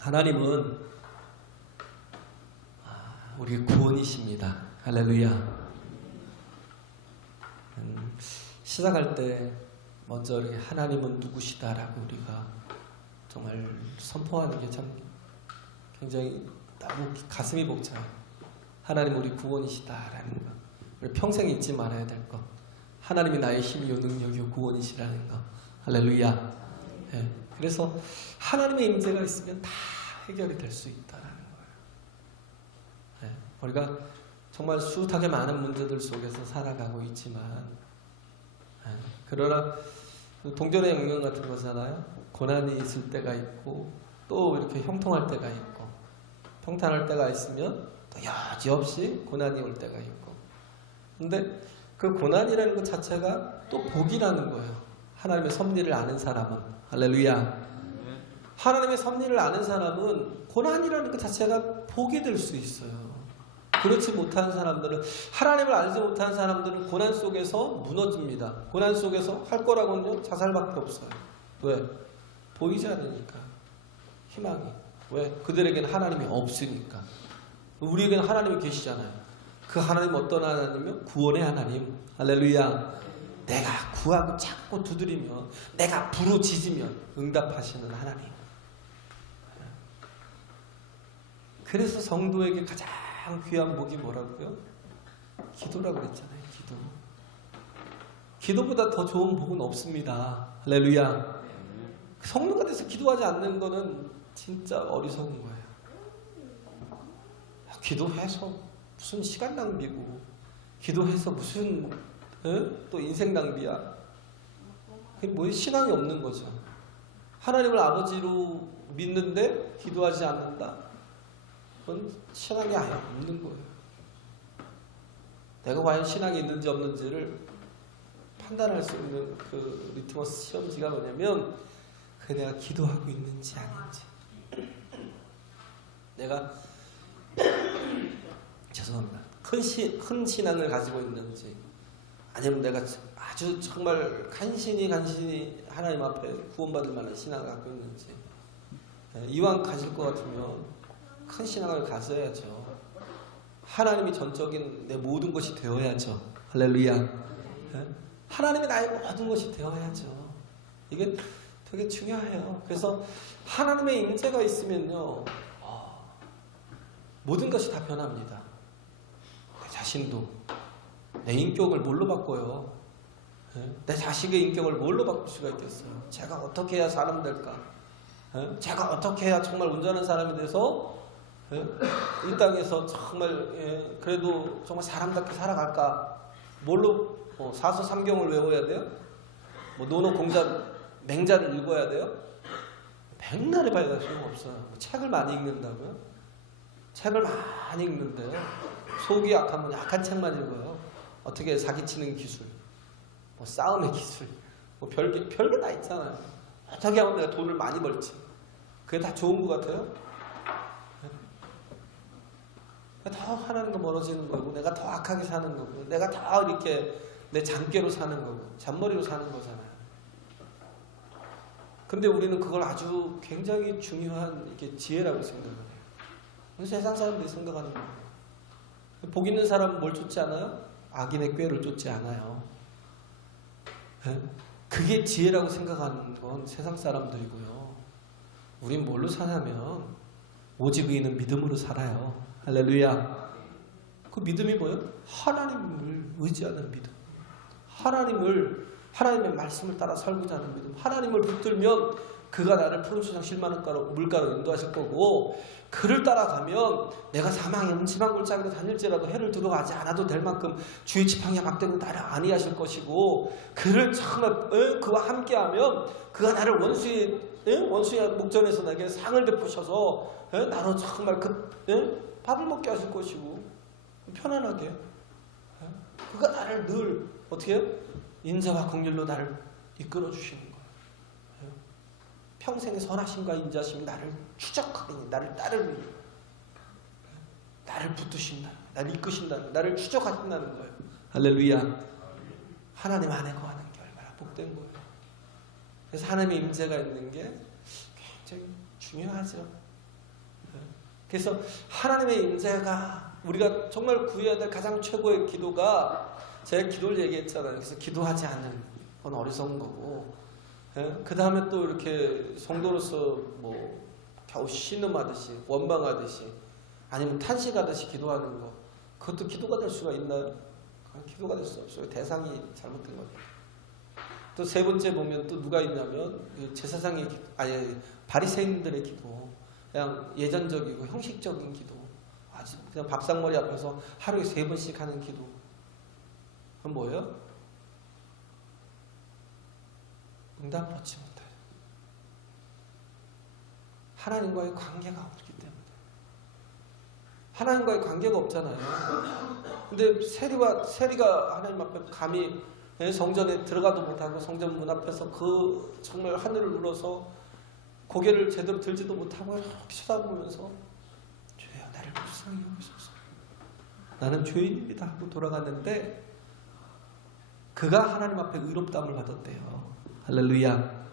하나님은 우리의 구원이십니다. 할렐루야. 시작할 때 먼저 이렇게 하나님은 누구시다라고 우리가 정말 선포하는 게 참 굉장히 너무 가슴이 벅차요. 하나님 우리 구원이시다라는 거, 우리 평생 잊지 말아야 될 것. 하나님이 나의 힘이요 능력이요 구원이시라는 거. 할렐루야. 네. 그래서 하나님의 임재가 있으면 다 해결이 될 수 있다는 거예요. 네. 우리가 정말 숱하게 많은 문제들 속에서 살아가고 있지만, 네. 그러나 동전의 영역 같은 거잖아요. 고난이 있을 때가 있고 또 이렇게 형통할 때가 있고, 평탄할 때가 있으면 또 여지없이 고난이 올 때가 있고. 근데 그 고난이라는 것 자체가 또 복이라는 거예요. 하나님의 섭리를 아는 사람은. 할렐루야. 하나님의 섭리를 아는 사람은 고난이라는 것 자체가 복이 될 수 있어요. 그렇지 못한 사람들은, 하나님을 알지 못한 사람들은 고난 속에서 무너집니다. 고난 속에서 할 거라고는요 자살밖에 없어요. 왜? 보이지 않으니까. 희망이. 왜? 그들에게는 하나님이 없으니까. 우리에게는 하나님이 계시잖아요. 그 하나님 어떤 하나님이요? 구원의 하나님. 할렐루야. 내가 구하고 찾고 두드리면, 내가 부르짖으면 응답하시는 하나님. 그래서 성도에게 가장 귀한 복이 뭐라고요? 기도라고 그랬잖아요. 기도. 기도보다 더 좋은 복은 없습니다. 할렐루야. 성도가 돼서 기도하지 않는 거는 진짜 어리석은 거예요. 기도해서 무슨 시간 낭비고, 기도해서 무슨 또 인생 낭비야. 그게 뭐 신앙이 없는 거죠. 하나님을 아버지로 믿는데 기도하지 않는다? 그건 신앙이 아예 없는 거예요. 내가 과연 신앙이 있는지 없는지를 판단할 수 있는 그 리트머스 시험지가 뭐냐면, 그 내가 기도하고 있는지 아닌지, 내가 죄송합니다. 큰 신앙을 가지고 있는지, 아니면 내가 아주 정말 간신히 하나님 앞에 구원받을 만한 신앙을 갖고 있는지. 이왕 가질 것 같으면 큰 신앙을 가져야죠. 하나님이 전적인 내 모든 것이 되어야죠. 할렐루야. 하나님이 나의 모든 것이 되어야죠. 이게 되게 중요해요. 그래서 하나님의 임재가 있으면요, 모든 것이 다 변합니다. 내 자신도, 내 인격을 뭘로 바꿔요? 내 자식의 인격을 뭘로 바꿀 수가 있겠어요? 제가 어떻게 해야 사람 될까? 제가 어떻게 해야 정말 온전한 사람이 돼서 이 땅에서 정말 그래도 정말 사람답게 살아갈까? 뭘로 사서 삼경을 외워야 돼요? 뭐 논어 공자 맹자를 읽어야 돼요? 백날에 봐야 소용없어요. 책을 많이 읽는다고요? 책을 많이 읽는데요, 속이 약하면 약한 책만 읽어요. 어떻게 사기치는 기술, 뭐 싸움의 기술, 뭐 별게 다 있잖아요. 어떻게 하면 내가 돈을 많이 벌지? 그게 다 좋은 것 같아요? 더 하나님과 멀어지는 거고, 내가 더 악하게 사는 거고, 내가 더 이렇게 내 잔꾀로 사는 거고, 잔머리로 사는 거잖아요. 근데 우리는 그걸 아주 굉장히 중요한 이렇게 지혜라고 생각을 해요. 세상 사람들이 생각하는 거예요. 복 있는 사람은 뭘 쫓지 않아요? 악인의 꾀를 쫓지 않아요. 그게 지혜라고 생각하는 건 세상 사람들이고요. 우린 뭘로 사냐면 오직 의인은 믿음으로 살아요. 할렐루야. 그 믿음이 뭐예요? 하나님을 의지하는 믿음. 하나님의 말씀을 따라 살고자 하는 믿음. 하나님을 붙들면 그가 나를 푸른 수장 실만한 물가로 인도하실 거고, 그를 따라가면 내가 사망의 음침한 골짜기로 다닐지라도 해를 들어가지 않아도 될 만큼 주의 지팡이가 막대고 나를 안위하실 것이고, 그를 정말 그와 함께하면 그가 나를 원수의 목전에서 나에게 상을 베푸셔서 나로 정말 밥을 먹게 하실 것이고, 편안하게 그가 나를 늘 어떻게 해요? 인자와 긍휼로 나를 이끌어 주시는 거예요. 평생의 선하심과 인자심이 나를 추적하니, 나를 따르니, 나를 붙드신다, 나를 이끄신다, 나를 추적하신다는 거예요. 할렐루야. 하나님 안에 거하는 게 얼마나 복된 거예요. 그래서 하나님의 임재가 있는 게 굉장히 중요하죠. 그래서 하나님의 임재가 우리가 정말 구해야 될 가장 최고의 기도가, 제가 기도를 얘기했잖아요. 그래서 기도하지 않는 건 어리석은 거고, 그 다음에 또 이렇게 성도로서 뭐 겨우 신음하듯이 원망하듯이 아니면 탄식하듯이 기도하는 거, 그것도 기도가 될 수가 있나요? 기도가 될 수 없어요. 대상이 잘못된 거죠. 또 세 번째 보면 또 누가 있냐면 제사장의 기도, 아니 바리새인들의 기도, 그냥 예전적이고 형식적인 기도, 아주 그냥 밥상머리 앞에서 하루에 3번씩 하는 기도. 그건 뭐예요? 응답 받지 못해요. 하나님과의 관계가 없기 때문에. 하나님과의 관계가 없잖아요. 근데 세리가 하나님 앞에 감히 성전에 들어가도 못하고 성전 문 앞에서 그 정말 하늘을 눌러서 고개를 제대로 들지도 못하고 이렇게 쳐다보면서 주여 나를 불쌍히 여기소서, 나는 죄인입니다 하고 돌아갔는데 그가 하나님 앞에 의롭다함을 받았대요. 할렐루야.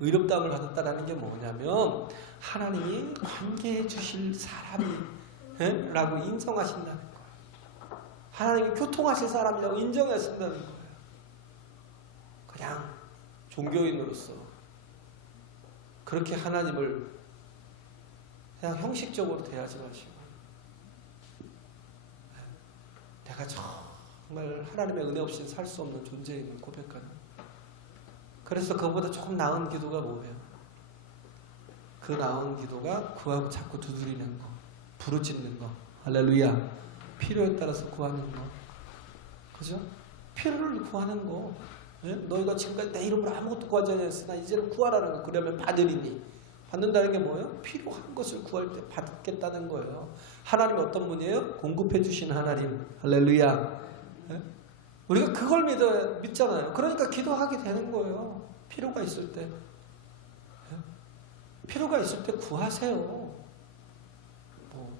의롭다함을 받았다라는 게 뭐냐면 하나님이 관계해 주실 사람이라고 인정하신다는 거예요. 하나님이 교통하실 사람이라고 인정하신다는 거예요. 그냥 종교인으로서 그렇게 하나님을 그냥 형식적으로 대하지 마시고, 내가 정말 하나님의 은혜 없이는 살 수 없는 존재임을 고백하는. 그래서 그거보다 조금 나은 기도가 뭐예요? 그 나은 기도가 구하고 자꾸 두드리는 거, 부르짖는 거. 할렐루야. 필요에 따라서 구하는 거, 그죠? 필요를 구하는 거. 예? 너희가 지금까지 내 이름으로 아무것도 구하지 않았으나 이제는 구하라는 거. 그러면 받으리니. 받는다는 게 뭐예요? 필요한 것을 구할 때 받겠다는 거예요. 하나님이 어떤 분이에요? 공급해 주신 하나님. 할렐루야. 예? 우리가 그걸 믿잖아요. 그러니까 기도하게 되는 거예요. 필요가 있을 때. 예? 필요가 있을 때 구하세요. 뭐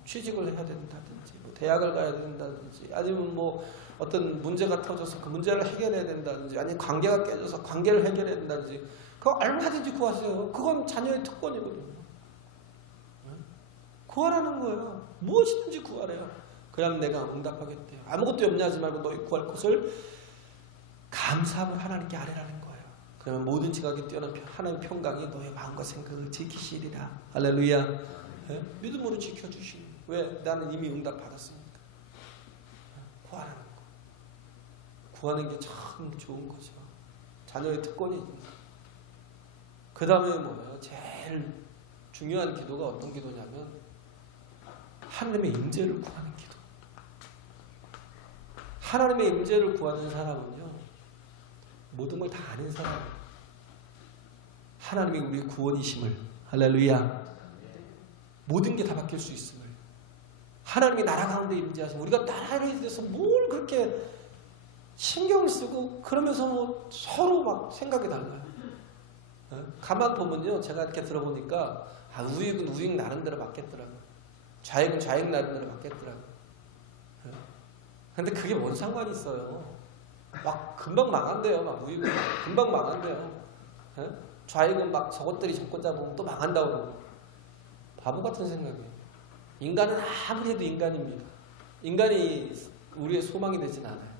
취직을 해야 된다든지, 뭐 대학을 가야 된다든지, 아니면 뭐 어떤 문제가 터져서 그 문제를 해결해야 된다든지, 아니면 관계가 깨져서 관계를 해결해야 된다든지, 그거 얼마든지 구하세요. 그건 자녀의 특권이거든요. 구하라는 거예요. 무엇이든지 구하래요. 그럼 내가 응답하겠대요. 아무것도 염려하지 말고 너희 구할 것을 감사함을 하나님께 아뢰라는 거예요. 그러면 모든 지각이 뛰어난 하나님의 평강이 너의 마음과 생각을 지키시리라. 할렐루야. 네? 믿음으로 지켜주시니. 왜? 나는 이미 응답 받았으니까. 구하라는 거. 구하는 게 참 좋은 거죠. 자녀의 특권이지. 그 다음에 뭐예요? 제일 중요한 기도가 어떤 기도냐면 하나님의 임재를 구하는 기도. 하나님의 임재를 구하는 사람은요, 모든 걸 다 아는 사람이에요. 하나님이 우리의 구원이심을, 할렐루야, 모든 게 다 바뀔 수 있음을, 하나님이 나라 가운데 임재하심, 우리가 나라에 대해서 뭘 그렇게 신경을 쓰고 그러면서 뭐 서로 막 생각이 달라요. 가만 보면요, 제가 이렇게 들어보니까 우익은 우익 나름대로 맞겠더라고요. 좌익은 좌익 나름대로 맞겠더라고요. 근데 그게 뭔 상관이 있어요. 막 금방 망한대요. 막 우익은 금방 망한대요. 좌익은 막 저것들이 정권 잡으면 또 망한다고 그러고. 바보 같은 생각이에요. 인간은 아무리 해도 인간입니다. 인간이 우리의 소망이 되진 않아요.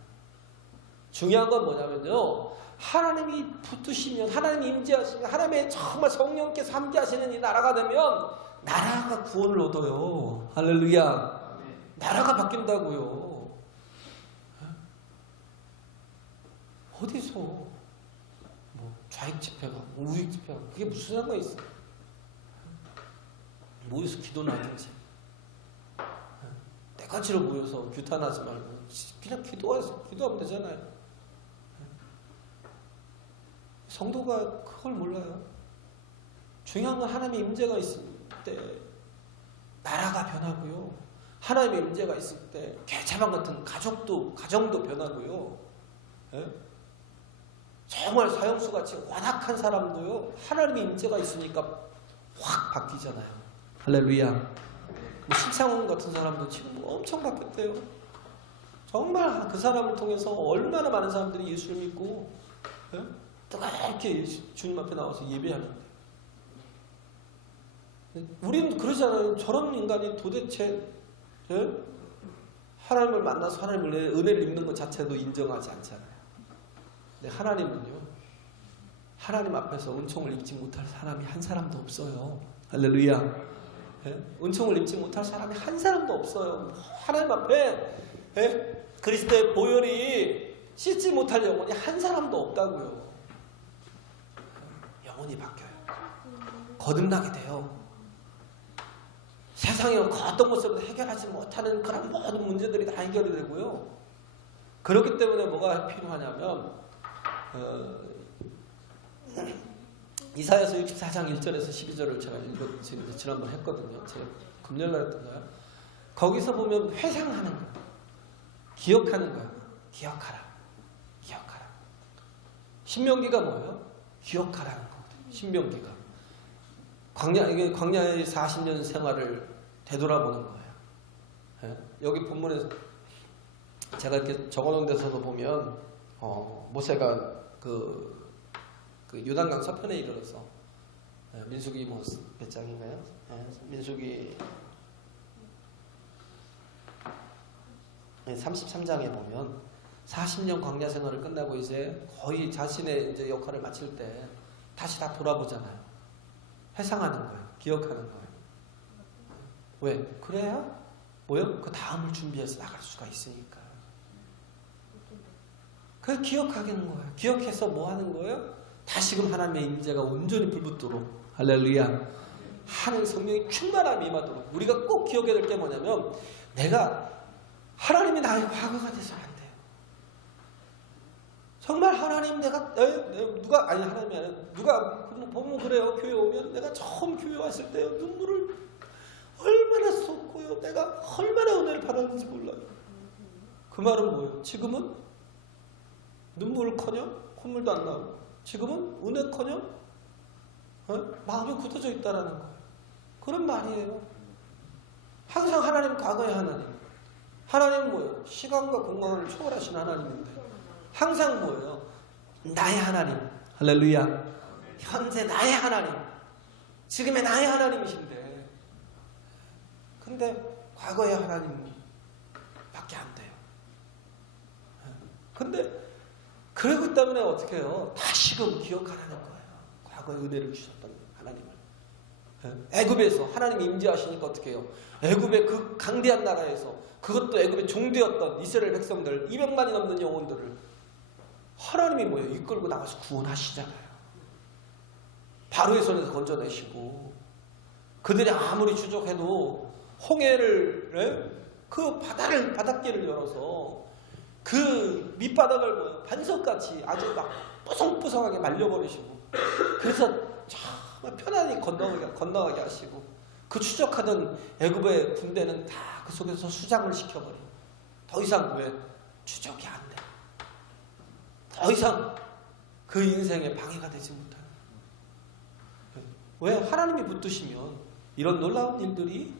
중요한 건 뭐냐면요, 하나님이 붙으시면, 하나님이 임재하시면, 하나님의 정말 성령께서 함께 하시는 이 나라가 되면 나라가 구원을 얻어요. 할렐루야. 나라가 바뀐다고요. 어디서 뭐 좌익 집회가, 우익 집회가, 그게 무슨 상관이 있어요? 모여서 기도나 하든지, 때까지로 모여서 규탄하지 말고 그냥 기도하면 되잖아요. 성도가 그걸 몰라요. 중요한 건 하나님의 임재가 있을 때 나라가 변하고요, 하나님의 임재가 있을 때 개차방 같은 가정도 변하고요. 예? 정말 사형수같이 완악한 사람도요, 하나님의 임재가 있으니까 확 바뀌잖아요. 할렐루야. 뭐 신창훈 같은 사람도 지금 엄청 바뀌었대요. 정말 그 사람을 통해서 얼마나 많은 사람들이 예수를 믿고, 예? 뜨겁게 주님 앞에 나와서 예배하는데, 우리는 그러잖아요. 저런 인간이 도대체, 예? 하나님을 만나서 하나님의 은혜를 입는 것 자체도 인정하지 않잖아요. 근데 하나님은요, 하나님 앞에서 은총을 입지 못할 사람이 한 사람도 없어요. 할렐루야. 예? 은총을 입지 못할 사람이 한 사람도 없어요. 하나님 앞에, 예? 그리스도의 보혈이 씻지 못할 영혼이 한 사람도 없다고요. 영혼이 바뀌어요. 거듭나게 돼요. 세상에 어떤 것으로도 해결하지 못하는 그런 모든 문제들이 다 해결이 되고요. 그렇기 때문에 뭐가 필요하냐면, 이사야서 64장 1절에서 12절을 제가 지난번 했거든요. 제가 금요일날 했던가요? 거기서 보면 회상하는 거예요. 기억하는 거예요. 기억하라. 기억하라. 신명기가 뭐예요? 기억하라는 거거든요. 신명기가. 광야의 40년 생활을 되돌아보는 거예요. 예? 여기 본문에서 제가 이렇게 적어놓은 데서도 보면, 모세가 그 요단강 서편에 이르러서, 민수기 몇 장인가요? 민수기 33장에 보면 40년 광야 생활을 끝나고 이제 거의 자신의 이제 역할을 마칠 때 다시 다 돌아보잖아요. 회상하는 거예요. 기억하는 거예요. 왜? 그래야 뭐요? 그 다음을 준비해서 나갈 수가 있으니까. 그걸 기억하는 거예요. 기억해서 뭐 하는 거예요? 다시금 하나님의 임재가 온전히 불붙도록, 할렐루야, 하는 성령의 충만함이 임하도록. 우리가 꼭 기억해야 될 게 뭐냐면, 내가 하나님이 나의 과거가 돼서는 안 돼요. 정말 하나님, 누가 보면 그래요. 교회 오면 내가 처음 교회 왔을 때 눈물을 얼마나 쏟고요. 내가 얼마나 은혜를 받았는지 몰라요. 그 말은 뭐예요? 지금은 눈물커녕 콧물도 안 나오고, 지금은 은혜커녕 마음이 굳어져 있다라는 거예요. 그런 말이에요. 항상 하나님, 과거의 하나님. 하나님은 뭐예요? 시간과 공간을 초월하신 하나님인데, 항상 뭐예요? 나의 하나님. 할렐루야. 현재 나의 하나님, 지금의 나의 하나님이신데, 근데 과거의 하나님 밖에 안 돼요. 근데 그러기 때문에 어떻게 해요? 다시금 기억하라는 거예요. 과거에 은혜를 주셨던 하나님을. 애굽에서 하나님이 임재하시니까 어떻게 해요? 애굽의 그 강대한 나라에서, 그것도 애굽의 종되었던 이스라엘 백성들 200만이 넘는 영혼들을 하나님이 뭐예요? 이끌고 나가서 구원하시잖아요. 바로의 손에서 건져내시고, 그들이 아무리 추적해도 홍해를, 그 바닷길을 열어서 그 밑바닥을 뭐예요? 반석같이 아주 막 뽀송뽀송하게 말려버리시고, 그래서 정말 편안히 건너가게 하시고, 그 추적하던 애굽의 군대는 다 그 속에서 수장을 시켜버리고, 더 이상 왜 추적이 안 돼. 더 이상 그 인생에 방해가 되지 못하는. 왜? 하나님이 붙드시면 이런 놀라운 일들이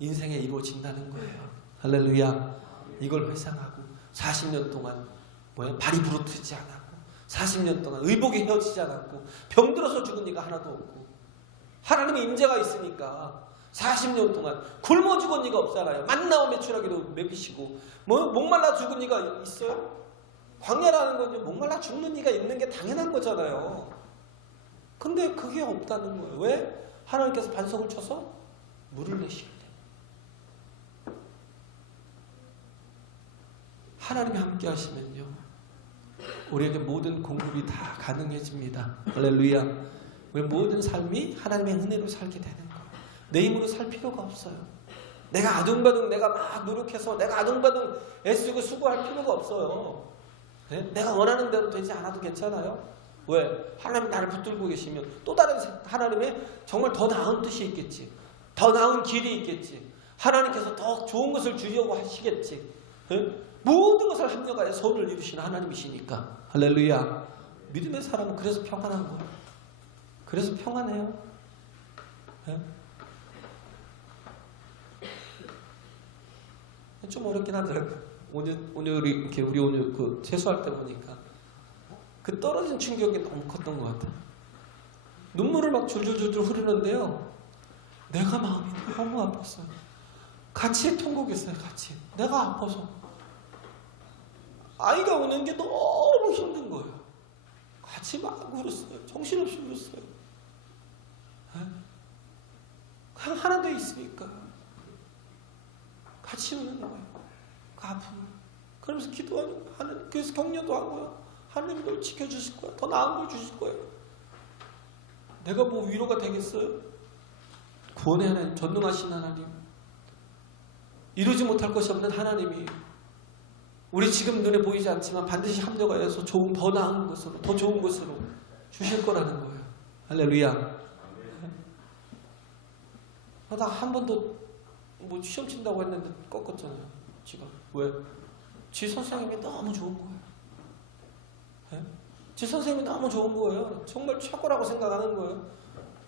인생에 이루어진다는 거예요. 할렐루야. 이걸 회상하고 40년 동안 발이 부르트지 않았고, 40년 동안 의복이 헤어지지 않았고, 병들어서 죽은 이가 하나도 없고, 하나님의 임재가 있으니까 40년 동안 굶어 죽은 이가 없잖아요. 만나와 메추라기도 먹이시고, 목말라 죽은 이가 있어요? 광야라는 건 목말라 죽는 이가 있는 게 당연한 거잖아요. 근데 그게 없다는 거예요. 왜? 하나님께서 반석을 쳐서 물을 내시기 때문에. 하나님이 함께 하시면요, 우리에게 모든 공급이 다 가능해집니다. 할렐루야. 우리 모든 삶이 하나님의 은혜로 살게 되는 거예요. 내 힘으로 살 필요가 없어요. 내가 아둥바둥 내가 막 노력해서 내가 아둥바둥 애쓰고 수고할 필요가 없어요. 네? 내가 원하는 대로 되지 않아도 괜찮아요. 왜? 하나님 나를 붙들고 계시면 또 다른 하나님의 정말 더 나은 뜻이 있겠지. 더 나은 길이 있겠지. 하나님께서 더 좋은 것을 주려고 하시겠지. 네? 모든 것을 합력하여 선을 이루시는 하나님이시니까. 할렐루야. 믿음의 사람은 그래서 평안한 거예요. 그래서 평안해요. 네? 좀 어렵긴 하더라고요. 오늘 이렇게 우리 오늘 그 세수할 때 보니까 그 떨어진 충격이 너무 컸던 것 같아요. 눈물을 막 줄줄줄줄 흐르는데요. 내가 마음이 너무 아팠어요. 같이 통곡했어요. 같이. 내가 아파서. 아이가 우는 게 너무 힘든 거예요. 같이 막 울었어요. 정신없이 울었어요. 네? 그냥 하나 돼 있으니까 같이 우는 거예요. 그 아픔을. 그러면서 기도하는 하나님, 그래서 격려도 하고요. 하나님 널 지켜주실 거야. 더 나은 걸 주실 거예요. 내가 뭐 위로가 되겠어요? 구원의 하나님, 전능하신 하나님, 이루지 못할 것이 없는 하나님이 우리 지금 눈에 보이지 않지만 반드시 합력하여서 더 나은 것으로, 더 좋은 것으로 주실 거라는 거예요. 할렐루야. 나 한 번도 뭐 시험 친다고 했는데 꺾었잖아요. 지금 왜? 지 선생님이 너무 좋은 거예요. 네? 지 선생님이 너무 좋은 거예요. 정말 최고라고 생각하는 거예요.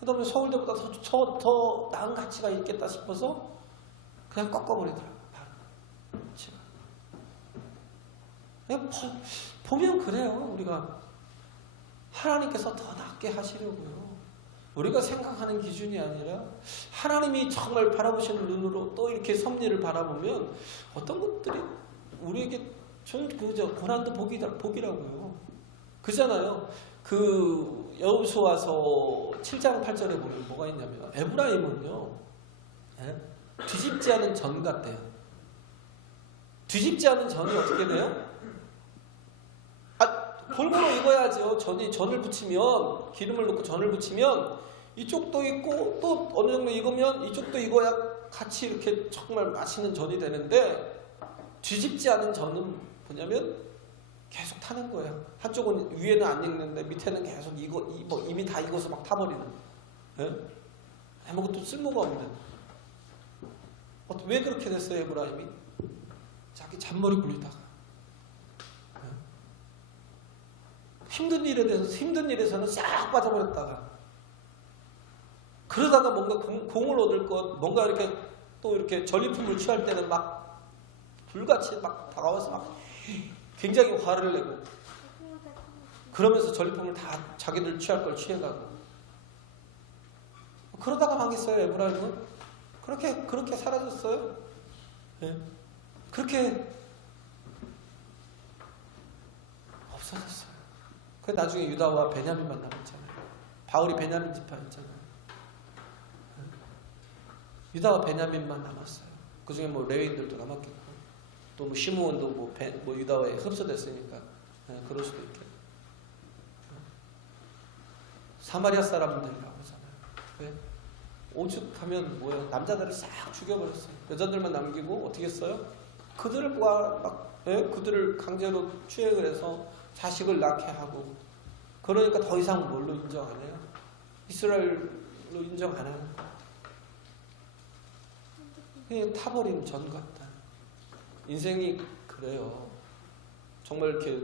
그다음에 서울대보다 더 나은 가치가 있겠다 싶어서 그냥 꺾어버리더라고요. 바로 제가. 그냥 보면 그래요. 우리가 하나님께서 더 낫게 하시려고요. 우리가 생각하는 기준이 아니라 하나님이 정말 바라보시는 눈으로 또 이렇게 섭리를 바라보면 어떤 것들이 우리에게 그저 고난도 복이라고요. 그잖아요. 그 여호수아서 7장 8절에 보면 뭐가 있냐면 에브라임은요, 뒤집지 않은 전 같대요. 뒤집지 않은 전이 어떻게 돼요? 골고루 익어야죠. 전을 붙이면, 기름을 넣고 전을 붙이면 이쪽도 익고 또 어느 정도 익으면 이쪽도 익어야 같이 이렇게 정말 맛있는 전이 되는데, 뒤집지 않은 전은 뭐냐면 계속 타는 거예요. 한쪽은 위에는 안 익는데 밑에는 계속 이미 다 익어서 막 타버리는. 예? 아무것도 쓸모가 없는. 왜 그렇게 됐어요, 에브라임이? 자기 잔머리 굴리다가. 힘든 일에서는 싹 빠져버렸다가, 그러다가 뭔가 공을 얻을 것, 뭔가 이렇게 또 이렇게 전리품을 취할 때는 막 불같이 막 다가와서 막 굉장히 화를 내고, 그러면서 전리품을 다 자기들 취할 걸 취해가고, 그러다가 망했어요. 에브라임은 그렇게 사라졌어요. 네. 그렇게 없어졌어요. 그 나중에 유다와 베냐민만 남았잖아요. 바울이 베냐민 지파였잖아요. 유다와 베냐민만 남았어요. 그 중에 뭐 레위인들도 남았겠고, 또 뭐 시므온도 뭐 유다와에 흡수됐으니까 그럴 수도 있겠고. 사마리아 사람들이라고 하잖아요. 왜? 오죽하면 뭐예요? 남자들을 싹 죽여버렸어요. 여자들만 남기고 어떻게 했어요? 그들을 강제로 추행을 해서 자식을 낳게 하고, 그러니까 더 이상 뭘로 인정 안 해요? 이스라엘로 인정 안 하는 거예요. 타버린 전 같다. 인생이 그래요. 정말 이렇게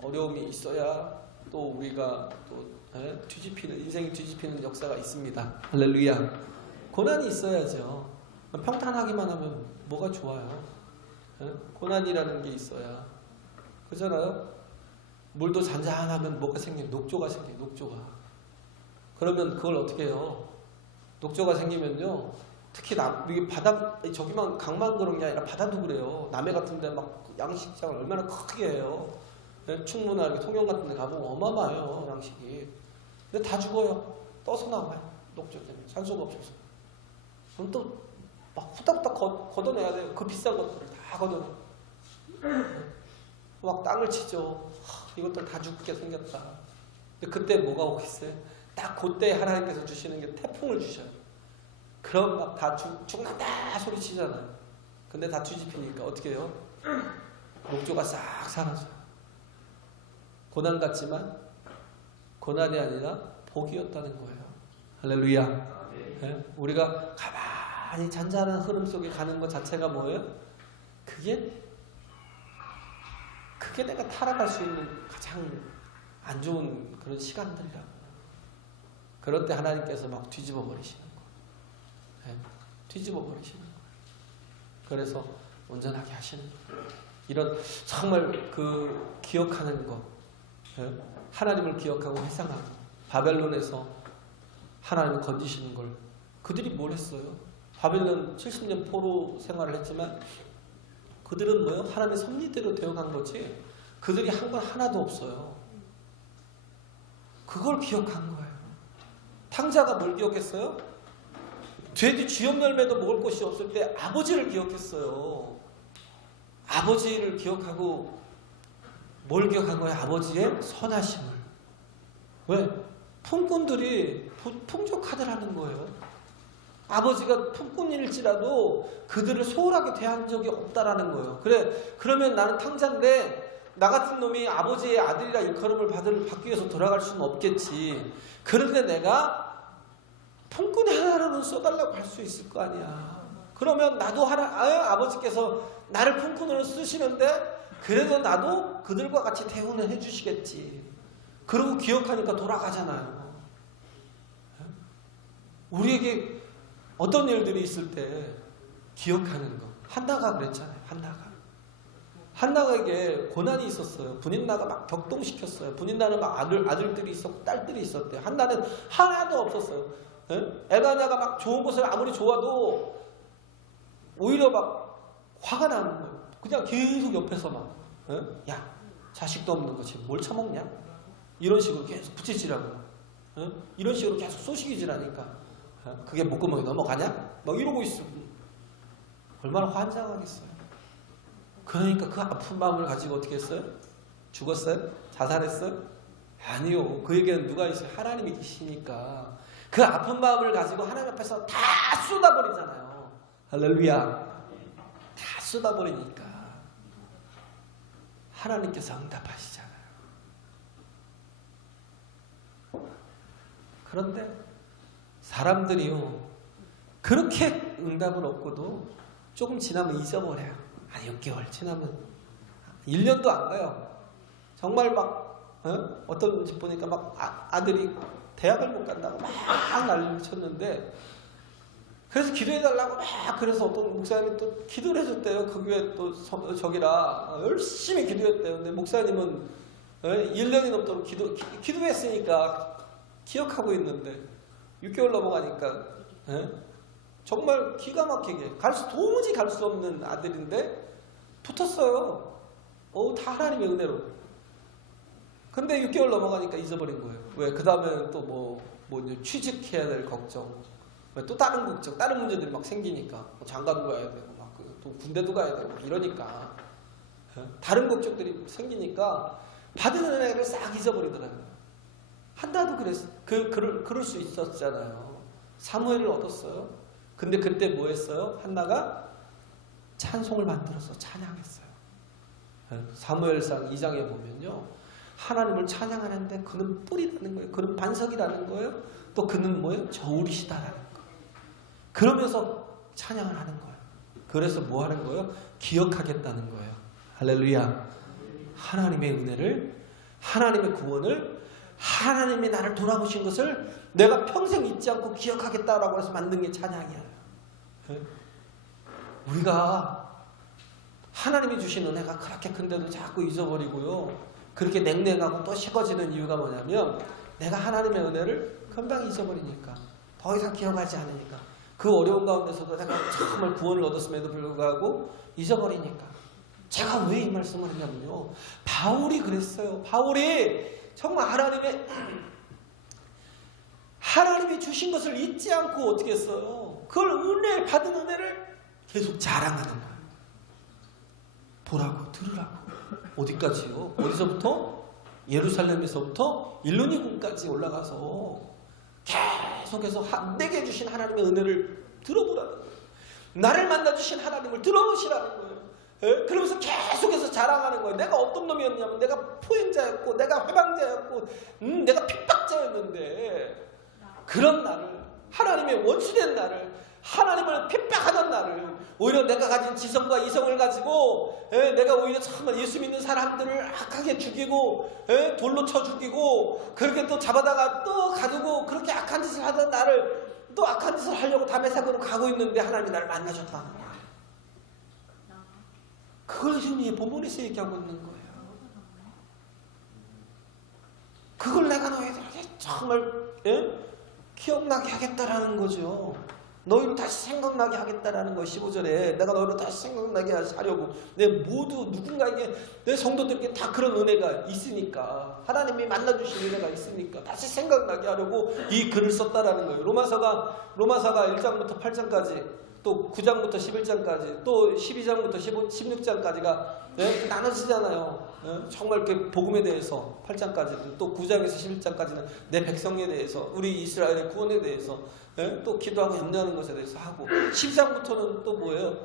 어려움이 있어야 또 우리가 또 인생이 뒤집히는 역사가 있습니다. 할렐루야. 고난이 있어야죠. 평탄하기만 하면 뭐가 좋아요? 고난이라는 게 있어야. 그잖아요. 물도 잔잔하면 뭐가 생겨요? 녹조가 생겨요. 녹조가. 그러면 그걸 어떻게 해요? 녹조가 생기면요, 특히 이게 바다, 저기만 강만 그런 게 아니라 바다도 그래요. 남해 같은 데 막 양식장을 얼마나 크게 해요. 충무나 이렇게 통영 같은 데 가보면 어마어마해요, 양식이. 근데 다 죽어요. 떠서 나와요. 녹조 때문에. 산소가 없어서. 그럼 또 막 후딱후딱 걷어내야 돼요. 그 비싼 것들을 다 걷어내. 막 땅을 치죠. 이것들 다 죽게 생겼다. 근데 그때 뭐가 오겠어요? 딱 그때 하나님께서 주시는 게 태풍을 주셔요. 그럼 막 다 죽는다 소리 치잖아요. 근데 다 뒤집히니까 어떻게 해요? 녹조가 싹 사라져요. 고난 같지만 고난이 아니라 복이었다는 거예요. 할렐루야. 네? 우리가 가만히 잔잔한 흐름 속에 가는 것 자체가 뭐예요? 그게 내가 타락할 수 있는 가장 안 좋은 그런 시간들이라고. 그럴 때 하나님께서 막 뒤집어 버리시는 거예요. 네? 뒤집어 버리시는 거예요. 그래서 온전하게 하시는 거예요. 이런 정말 그 기억하는 거, 네? 하나님을 기억하고 회상하고 바벨론에서 하나님을 건지시는 걸 그들이 뭘 했어요? 바벨론 70년 포로 생활을 했지만 그들은 뭐예요? 하나님의 섭리대로 되어간 거지 그들이 한 건 하나도 없어요. 그걸 기억한 거예요. 탕자가 뭘 기억했어요? 돼지 주염 열매도 먹을 것이 없을 때 아버지를 기억했어요. 아버지를 기억하고 뭘 기억한 거예요? 아버지의 선하심을. 왜? 품꾼들이 풍족하더라는 거예요. 아버지가 품꾼일지라도 그들을 소홀하게 대한 적이 없다라는 거예요. 그래, 그러면 나는 탕자인데 나 같은 놈이 아버지의 아들이라 일컬음을 받기 위해서 돌아갈 수는 없겠지. 그런데 내가 품꾼의 하나로는 써달라고 할 수 있을 거 아니야. 그러면 나도 아버지께서 나를 품꾼으로 쓰시는데 그래도 나도 그들과 같이 대우는 해주시겠지. 그러고 기억하니까 돌아가잖아요. 우리에게 어떤 일들이 있을 때 기억하는 거. 한나가 그랬잖아요. 한나가에게 고난이 있었어요. 분인나가 막 격동시켰어요. 분인나는 막 아들들이 있었고 딸들이 있었대요. 한나는 하나도 없었어요. 엘가냐가 막 좋은 것을 아무리 좋아도 오히려 막 화가 나는 거예요. 그냥 계속 옆에서 막 야, 자식도 없는 거지 뭘 처먹냐? 이런 식으로 계속 부채질하고 이런 식으로 계속 소식이질하니까 그게 목구멍에 넘어가냐? 막 이러고 있어. 얼마나 환장하겠어요. 그러니까 그 아픈 마음을 가지고 어떻게 했어요? 죽었어요? 자살했어요? 아니요. 그에게는 누가 있어요? 하나님이 계시니까 그 아픈 마음을 가지고 하나님 앞에서 다 쏟아버리잖아요. 할렐루야. 다 쏟아버리니까 하나님께서 응답하시잖아요. 그런데 사람들이요 그렇게 응답을 얻고도 조금 지나면 잊어버려요. 한 6개월 지나면 1년도 안 가요. 정말 막 어떤 집 보니까 막 아들이 대학을 못 간다고 막 난리를 쳤는데 그래서 기도해달라고 막 그래서 어떤 목사님이 또 기도를 해줬대요. 그 교회 또 저기라 열심히 기도했대요. 근데 목사님은 1년이 넘도록 기도했으니까 기억하고 있는데 6개월 넘어가니까 정말 기가 막히게 도무지 갈 수 없는 아들인데 붙었어요. 다 하나님의 은혜로. 근데 6개월 넘어가니까 잊어버린 거예요. 왜? 그 다음에는 또 뭐 취직해야 될 걱정, 또 다른 걱정, 다른 문제들이 막 생기니까 장가도 가야 되고 막 또 군대도 가야 되고 이러니까 다른 걱정들이 생기니까 받은 은혜를 싹 잊어버리더라고요. 한나도 그랬어. 그럴 수 있었잖아요. 사무엘을 얻었어요. 근데 그때 뭐 했어요? 한나가 찬송을 만들어서 찬양했어요. 사무엘상 2장에 보면요. 하나님을 찬양하는데 그는 뿔이라는 거예요. 그는 반석이라는 거예요. 또 그는 뭐예요? 저울이시다라는 거예요. 그러면서 찬양을 하는 거예요. 그래서 뭐 하는 거예요? 기억하겠다는 거예요. 할렐루야. 하나님의 은혜를, 하나님의 구원을, 하나님이 나를 돌아보신 것을 내가 평생 잊지 않고 기억하겠다라고 해서 만든 게 찬양이에요. 우리가 하나님이 주신 은혜가 그렇게 큰데도 자꾸 잊어버리고요. 그렇게 냉랭하고 또 식어지는 이유가 뭐냐면 내가 하나님의 은혜를 금방 잊어버리니까 더 이상 기억하지 않으니까 그 어려운 가운데서도 내가 정말 구원을 얻었음에도 불구하고 잊어버리니까 제가 왜 이 말씀을 했냐면요. 바울이 그랬어요. 바울이 정말 하나님이 주신 것을 잊지 않고 어떻게 했어요? 그걸 받은 은혜를 계속 자랑하는 거예요. 보라고 들으라고. 어디까지요? 어디서부터? 예루살렘에서부터 일루니군까지 올라가서 계속해서 내게 주신 하나님의 은혜를 들어보라는 거예요. 나를 만나주신 하나님을 들어보시라는 거예요. 그러면서 계속해서 자랑하는 거예요. 내가 어떤 놈이었냐면 내가 포행자였고 내가 회방자였고 내가 핍박자였는데 그런 나를 하나님의 원수된 나를 하나님을 핍박하던 나를, 오히려 내가 가진 지성과 이성을 가지고 내가 오히려 정말 예수 믿는 사람들을 악하게 죽이고 돌로 쳐 죽이고 그렇게 또 잡아다가 또 가두고 그렇게 악한 짓을 하던 나를 또 악한 짓을 하려고 다메섹으로 가고 있는데 하나님이 나를 만나셨다는 거야. 그걸 지금 이 본문에서 얘기하고 있는 거예요. 그걸 내가 너희들에게 정말 기억나게 하겠다라는 거죠. 너희를 다시 생각나게 하겠다라는 거예요. 15절에 내가 너희를 다시 생각나게 하려고 내 모두 누군가에게 내 성도들에게 다 그런 은혜가 있으니까, 하나님이 만나주신 은혜가 있으니까 다시 생각나게 하려고 이 글을 썼다라는 거예요. 로마서가 1장부터 8장까지 또 9장부터 11장까지 또 12장부터 16장까지가 나눠지잖아요. 정말 이렇게 복음에 대해서 8장까지는, 또 9장에서 11장까지는 내 백성에 대해서, 우리 이스라엘의 구원에 대해서 또 기도하고 염려하는 것에 대해서 하고, 10장부터는 또 뭐예요?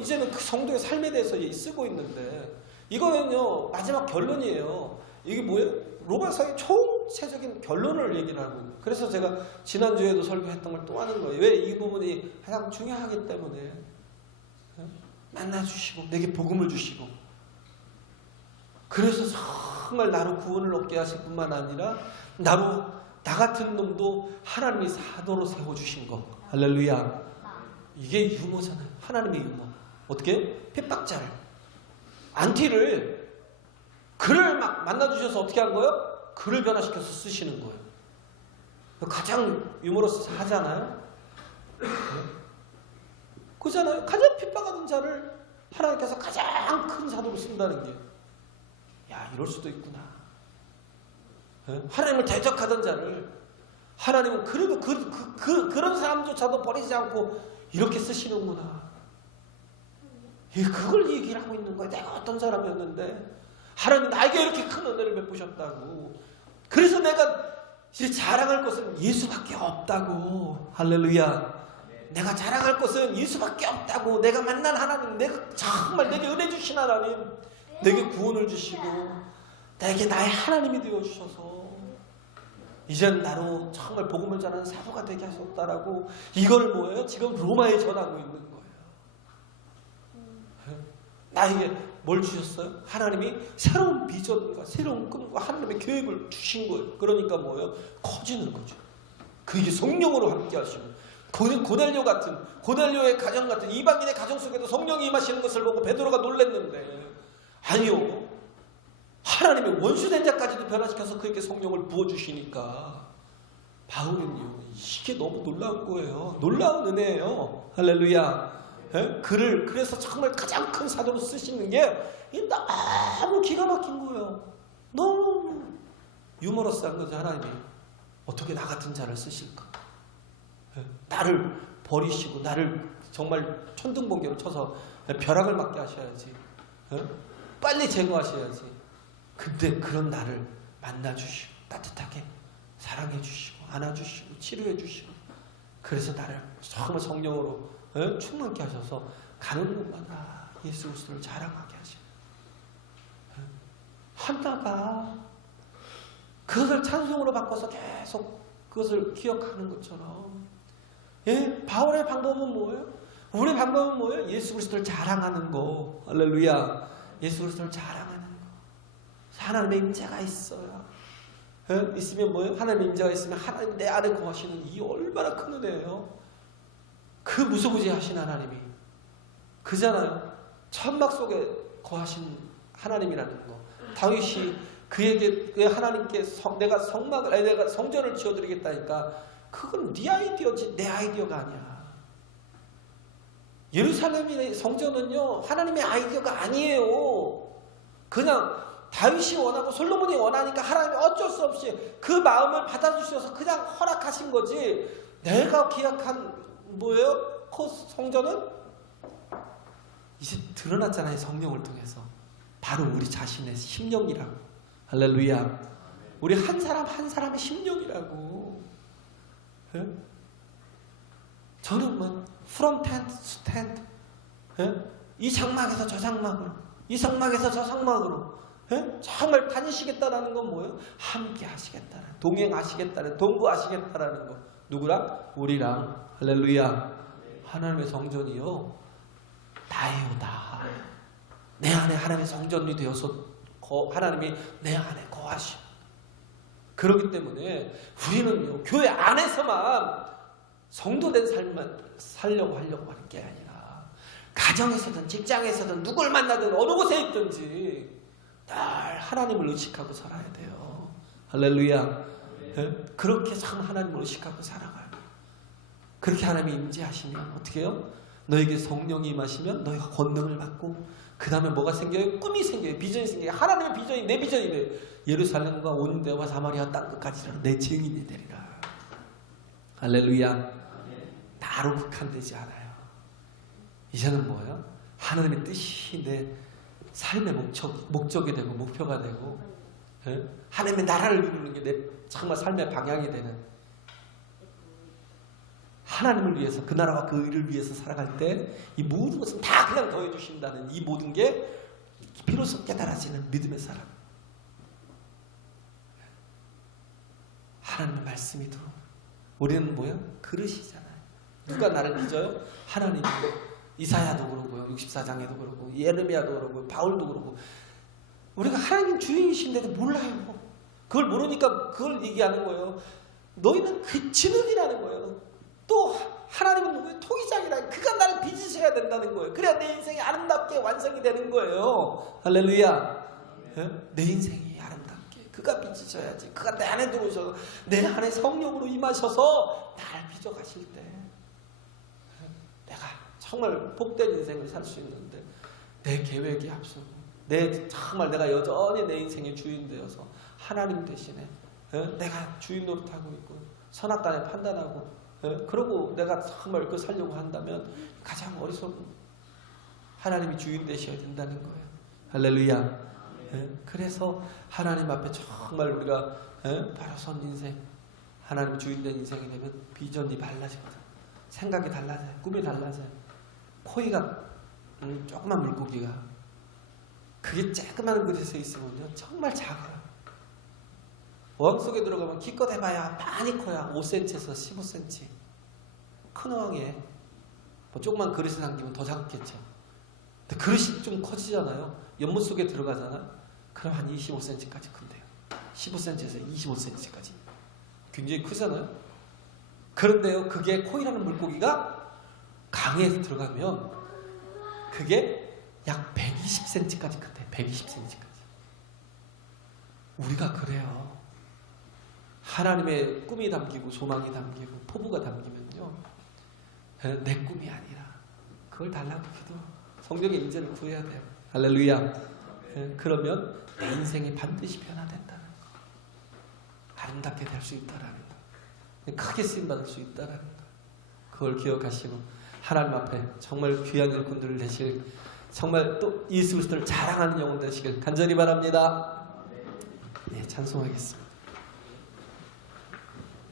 이제는 그 성도의 삶에 대해서 쓰고 있는데, 이거는요 마지막 결론이에요. 이게 뭐예요? 로마서의 총체적인 결론을 얘기를 하고 있는. 그래서 제가 지난주에도 설교했던 걸 또 하는 거예요. 왜? 이 부분이 가장 중요하기 때문에. 만나주시고 내게 복음을 주시고, 그래서 정말 나로 구원을 얻게 하실 뿐만 아니라 나 같은 놈도 하나님이 사도로 세워주신 거. 할렐루야. 이게 유모잖아요. 하나님의 유모. 어떻게? 핍박자를, 안티를, 그를 막 만나주셔서 어떻게 한 거예요? 그를 변화시켜서 쓰시는 거예요. 가장 유머러스 하잖아요. 그잖아요. 가장 핍박하는 자를 하나님께서 가장 큰 사도로 쓴다는 게, 야, 이럴 수도 있구나. 하나님을 대적하던 자를 하나님은 그래도 그런 사람조차도 버리지 않고 이렇게 쓰시는구나. 그걸 얘기를 하고 있는 거야. 내가 어떤 사람이었는데 하나님 나에게 이렇게 큰 은혜를 베푸셨다고. 그래서 내가 이제 자랑할 것은 예수밖에 없다고. 할렐루야. 내가 자랑할 것은 예수밖에 없다고. 내가 만난 하나님, 내가 정말 내게 은혜 주신 하나님, 내게 구원을 주시고 내게 나의 하나님이 되어주셔서 이젠 나로 정말 복음을 전하는 사도가 되게 하셨다라고, 이걸 뭐예요? 지금 로마에 전하고 있는 거예요. 나에게 뭘 주셨어요? 하나님이 새로운 비전과 새로운 꿈과 하나님의 계획을 주신 거예요. 그러니까 뭐예요? 커지는 거죠. 그게 성령으로 함께 하시고, 고넬료의 가정 같은 이방인의 가정 속에도 성령이 임하시는 것을 보고 베드로가 놀랐는데, 아니요, 하나님의 원수된 자까지도 변화시켜서 그에게 성령을 부어주시니까 바울은요, 이게 너무 놀라운 거예요. 놀라운 은혜예요. 할렐루야. 그래서 정말 가장 큰 사도로 쓰시는 게 너무 기가 막힌 거예요. 너무 유머러스한 거죠. 하나님이 어떻게 나 같은 자를 쓰실까? 나를 버리시고 나를 정말 천둥번개로 쳐서 벼락을 맞게 하셔야지, 빨리 제거하셔야지. 근데 그런 나를 만나주시고 따뜻하게 사랑해주시고 안아주시고 치료해주시고, 그래서 나를 정말 성령으로 충만케 하셔서 가는 곳마다 예수 그리스도를 자랑하게 하시고, 하다가 그것을 찬송으로 바꿔서 계속 그것을 기억하는 것처럼, 바울의 방법은 뭐예요? 우리의 방법은 뭐예요? 예수 그리스도를 자랑하는 거. 할렐루야. 예수 그리스도를 자랑하는 거. 하나님의 임재가 있어요. 있으면 뭐예요? 하나님의 임재가 있으면 하나님 내 안에 거하시는, 이 얼마나 큰 은혜예요. 그 무소부지하신 하나님이 그잖아요. 천막 속에 거하신 하나님이라는 거. 다윗이 그에게 하나님께 내가 성전을 지어드리겠다니까, 그건 네 아이디어지 내 아이디어가 아니야. 예루살렘의 성전은요 하나님의 아이디어가 아니에요. 그냥 다윗이 원하고 솔로몬이 원하니까 하나님이 어쩔 수 없이 그 마음을 받아주셔서 그냥 허락하신 거지, 내가 기약한 뭐예요? 성전은 이제 드러났잖아요. 성령을 통해서. 바로 우리 자신의 심령이라고. 할렐루야. 우리 한 사람 한 사람의 심령이라고. 저는 뭐 from tent to tent, 이 장막에서 저 장막으로, 이 장막에서 저 장막으로 정말 다니시겠다라는 건 뭐예요? 함께 하시겠다는, 동행하시겠다는, 동거하시겠다라는 거. 누구랑? 우리랑. 할렐루야. 하나님의 성전이요 나예요 나. 내 안에 하나님의 성전이 되어서 하나님이 내 안에 거하시오. 그렇기 때문에 우리는요 교회 안에서만 성도된 삶만 살려고 하려고 하는 게 아니라 가정에서든 직장에서든 누굴 만나든 어느 곳에 있든지 늘 하나님을 의식하고 살아야 돼요. 할렐루야. 네? 그렇게 참 하나님을 의식하고 살아가요. 그렇게 하나님이 임재하시면 어떻게 해요? 너에게 성령이 임하시면 너희가 권능을 받고 그 다음에 뭐가 생겨요? 꿈이 생겨요. 비전이 생겨요. 하나님의 비전이 내 비전이 돼요. 예루살렘과 온 데와 사마리아 땅끝까지는 내 증인이 되리라. 할렐루야. 나로 국한되지 않아요. 이제는 뭐예요? 하나님의 뜻이 내 삶의 목적이 되고 목표가 되고 하나님의 나라를 이루는 게 내 정말 삶의 방향이 되는 하나님을 위해서 그 나라와 그 일을 위해서 살아갈 때 이 모든 것은 다 그냥 더해 주신다는 이 모든 게 비로소 깨달아지는 믿음의 사람. 하나님의 말씀이 들어. 우리는 뭐야? 그릇이잖아요. 누가 나를 빚어요? 하나님이. 이사야도 그러고요. 64장에도 그러고 예레미야도 그러고 바울도 그러고 우리가 하나님 주인이신데도 몰라요. 그걸 모르니까 그걸 얘기하는 거예요. 너희는 그치는이라는 거예요. 또 하나님은 누구예요? 토기장이라 그가 나를 빚으셔야 된다는 거예요. 그래야 내 인생이 아름답게 완성이 되는 거예요. 할렐루야. 내 인생이 아름답게 그가 빚으셔야지. 그가 내 안에 들어오셔서 내 안에 성령으로 임하셔서 나를 빚어가실 때 내가 정말 복된 인생을 살 수 있는데 내 계획이 앞서고 정말 내가 여전히 내 인생의 주인 되어서 하나님 대신에 내가 주인 노릇하고 있고 선악간에 판단하고 그러고 내가 정말 그 살려고 한다면 가장 어리석은 하나님이 주인 되셔야 된다는 거예요. 할렐루야. 그래서 하나님 앞에 정말 우리가 바로 선 인생 하나님 주인된 인생이 되면 비전이 달라지거든. 생각이 달라져요. 꿈이 달라져요. 코이가 조그만 물고기가 그게 조그만 그릇에 있으면요 정말 작아요. 어항 속에 들어가면 기껏 해봐야 많이 커야 5cm에서 15cm. 큰 어항에 뭐 조그만 그릇에 담기면 더 작겠죠. 근데 그릇이 좀 커지잖아요. 연못 속에 들어가잖아. 그럼 한 25cm까지 큰대요. 15cm에서 25cm까지. 굉장히 크잖아요. 그런데요, 그게 코이라는 물고기가 강에 들어가면 그게 약 120cm까지 큰대. 120cm까지. 우리가 그래요. 하나님의 꿈이 담기고 소망이 담기고 포부가 담기면요 내 꿈이 아니라 그걸 달라고 기도 성령의 인재를 구해야 돼요. 할렐루야. 그러면 내 인생이 반드시 변화된다는 거, 아름답게 될 수 있다라는 거, 크게 쓰임받을 수 있다라는 거, 그걸 기억하시고 하나님 앞에 정말 귀한 일꾼들을 되실, 정말 또 예수 그리스도를 자랑하는 영혼 되시길 간절히 바랍니다. 네, 찬송하겠습니다.